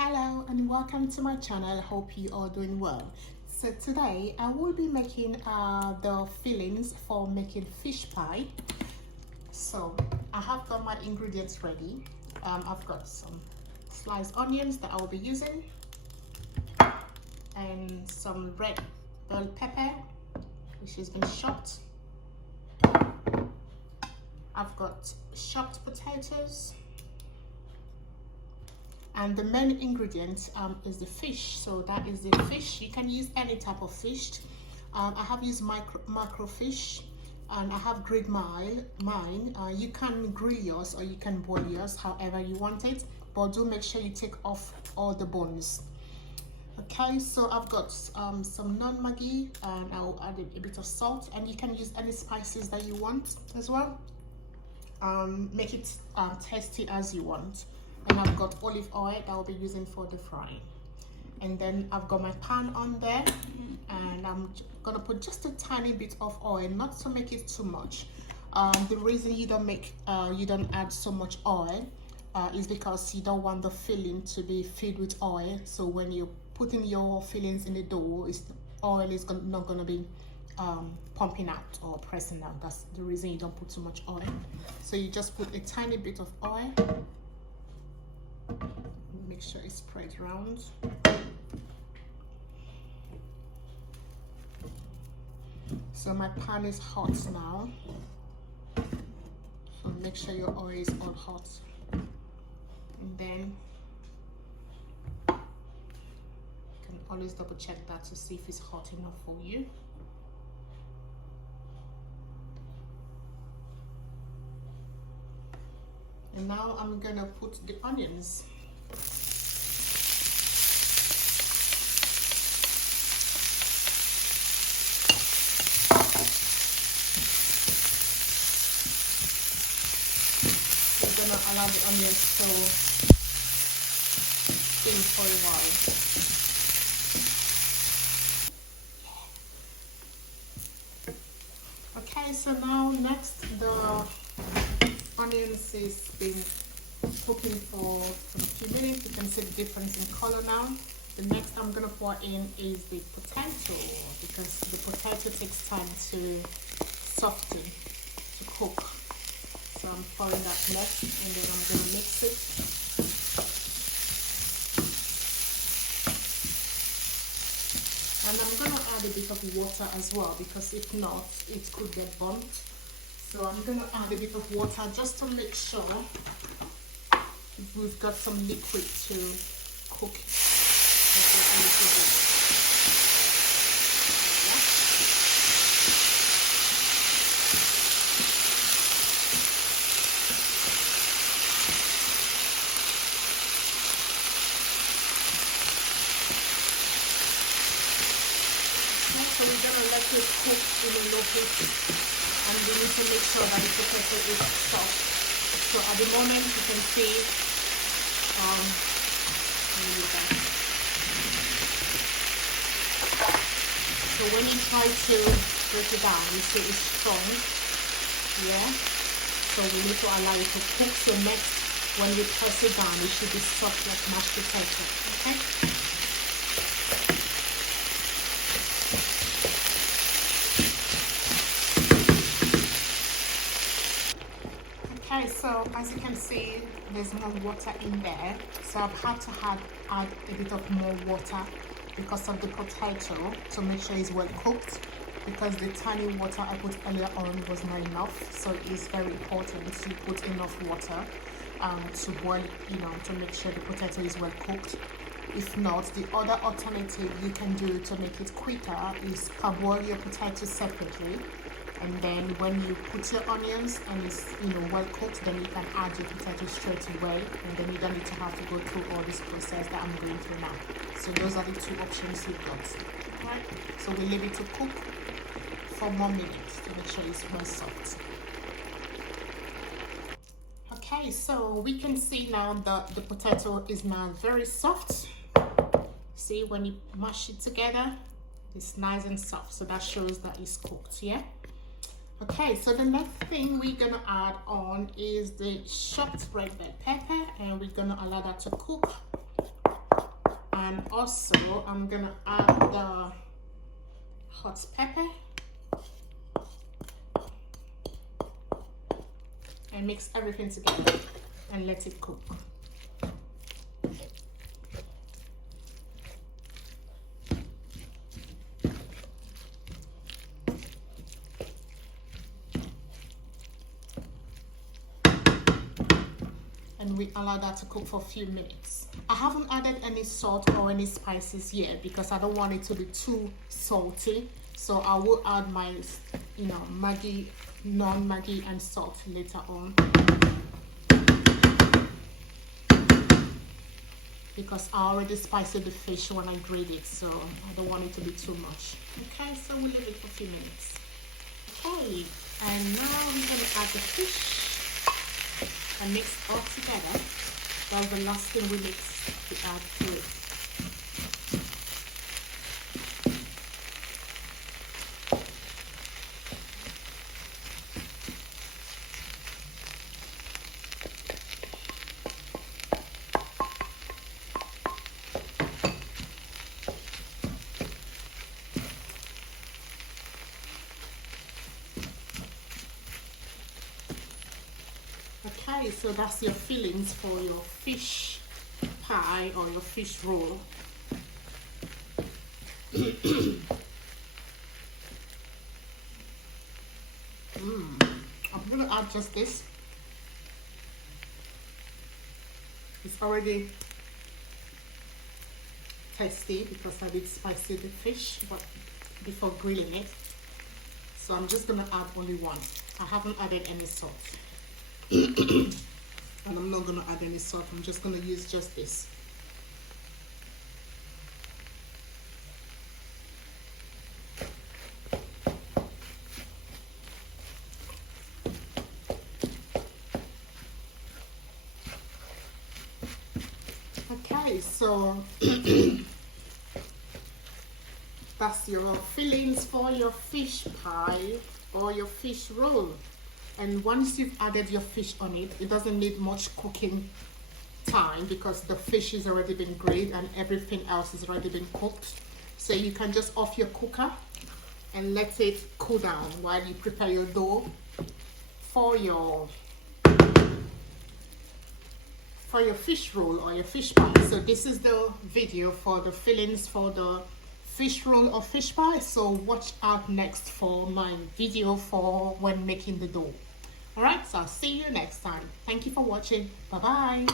Hello and welcome to my channel. Hope you are doing well. So today I will be making the fillings for making fish pie. So I have got my ingredients ready. I've got some sliced onions that I will be using and some red bell pepper which has been chopped. I've got chopped potatoes. And the main ingredient is the fish. So that is the fish. You can use any type of fish. I have used macro fish, and I have grilled mine. You can grill yours or you can boil yours, however you want it. But do make sure you take off all the bones. Okay, so I've got some non-Maggi, and I'll add a bit of salt, and you can use any spices that you want as well. Make it tasty as you want. And I've got olive oil that I'll be using for the frying. And then I've got my pan on there, and I'm gonna put just a tiny bit of oil, not to make it too much. The reason you don't add so much oil is because you don't want the filling to be filled with oil. So when you're putting your fillings in the dough, oil is not gonna be pumping out or pressing out. That's the reason you don't put too much oil. So you just put a tiny bit of oil. Make sure it's spread around. So my pan is hot now. So make sure your oil is all hot. And then you can always double check that to see if it's hot enough for you. And now I'm gonna put the onions. We're gonna allow the onions to steam for a while. Okay, so now next the onions is been cooking for a few minutes. You can see the difference in color now. The next I'm gonna pour in is the potato, because the potato takes time to soften, to cook. So I'm pouring that next, and then I'm gonna mix it. And I'm gonna add a bit of water as well, because if not, it could get burnt. So I'm going to add a bit of water just to make sure we've got some liquid to cook. So we're going to let it cook in a low heat. And we need to make sure that the potato is soft. So at the moment you can see, so when you try to break it down, you see it's strong, yeah? So we need to allow it to cook. So next, when you press it down, it should be soft like mashed potato, okay? Okay, so as you can see, there's more water in there. So I've had to add a bit of more water because of the potato to make sure it's well cooked, because the tiny water I put earlier on was not enough. So it's very important to put enough water to boil, to make sure the potato is well cooked. If not, the other alternative you can do to make it quicker is parboil your potato separately. And then when you put your onions and it's well cooked, then you can add your potato straight away, and then you don't need to have to go through all this process that I'm going through now. So those are the two options you've got. Right? So we leave it to cook for 1 minute to make sure it's well soft. Okay, so we can see now that the potato is now very soft. See, when you mash it together, it's nice and soft. So that shows that it's cooked, yeah? Okay, so the next thing we're gonna add on is the chopped red bell pepper, and we're gonna allow that to cook And also I'm gonna add the hot pepper and mix everything together and let it cook. And we allow that to cook for a few minutes. I haven't added any salt or any spices yet because I don't want it to be too salty. So I will add my, Maggi, non-Maggi and salt later on. Because I already spiced the fish when I grilled it, so I don't want it to be too much. Okay, so we leave it for a few minutes. Okay, and now we're gonna add the fish and mix all together. That's the last thing we mix to add to it. Okay, so that's your fillings for your fish pie or your fish roll. I'm gonna add just this. It's already tasty because I did spicy the fish but before grilling it. So I'm just gonna add only one. I haven't added any salt. And I'm not gonna add any salt. I'm just gonna use just this. Okay, so that's your fillings for your fish pie or your fish roll. And once you've added your fish on it, it doesn't need much cooking time because the fish has already been grilled and everything else has already been cooked. So you can just off your cooker and let it cool down while you prepare your dough for your fish roll or your fish pie. So this is the video for the fillings for the fish roll or fish pie. So watch out next for my video for when making the dough. Alright, so I'll see you next time. Thank you for watching. Bye bye.